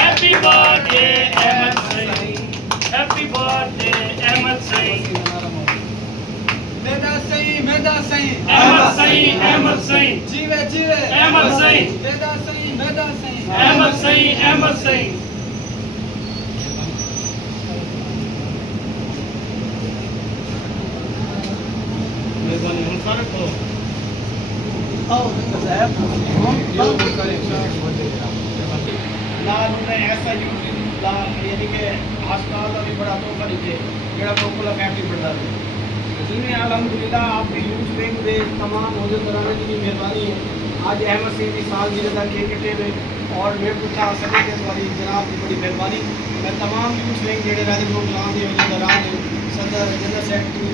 Happy birthday, Ahmed Saeed. Happy birthday, Ahmed Saeed. Meda Saeed, Meda Saeed. Ahmed Saeed, Ahmed Saeed. Jeeve, jeeve. Ahmed Saeed. Meda Saeed, Meda Saeed. Ahmed Saeed, Ahmed Saeed. मेहरबानी हम सारे को आओ साहब लाल उन्हें ऐसा use यानी कि अस्पताल का भी बड़ा तोहफा दिखे जेड़ा पॉपुलर फैमिली बढ़ता है जिन्हें अल्हम्दुलिल्लाह आपके यूज बैंक दे तमाम मौजूद कराने की मेहरबानी है। आज अहमद सईद की साल गिरे का केक कटे हुए और मैं पूछा सके कि तुम्हारी जनाब की बड़ी मेहरबानी। मैं तमाम यूज बैंक जेड़े राजकोट गांव के दौरान सदर जनरल सेक्रेटरी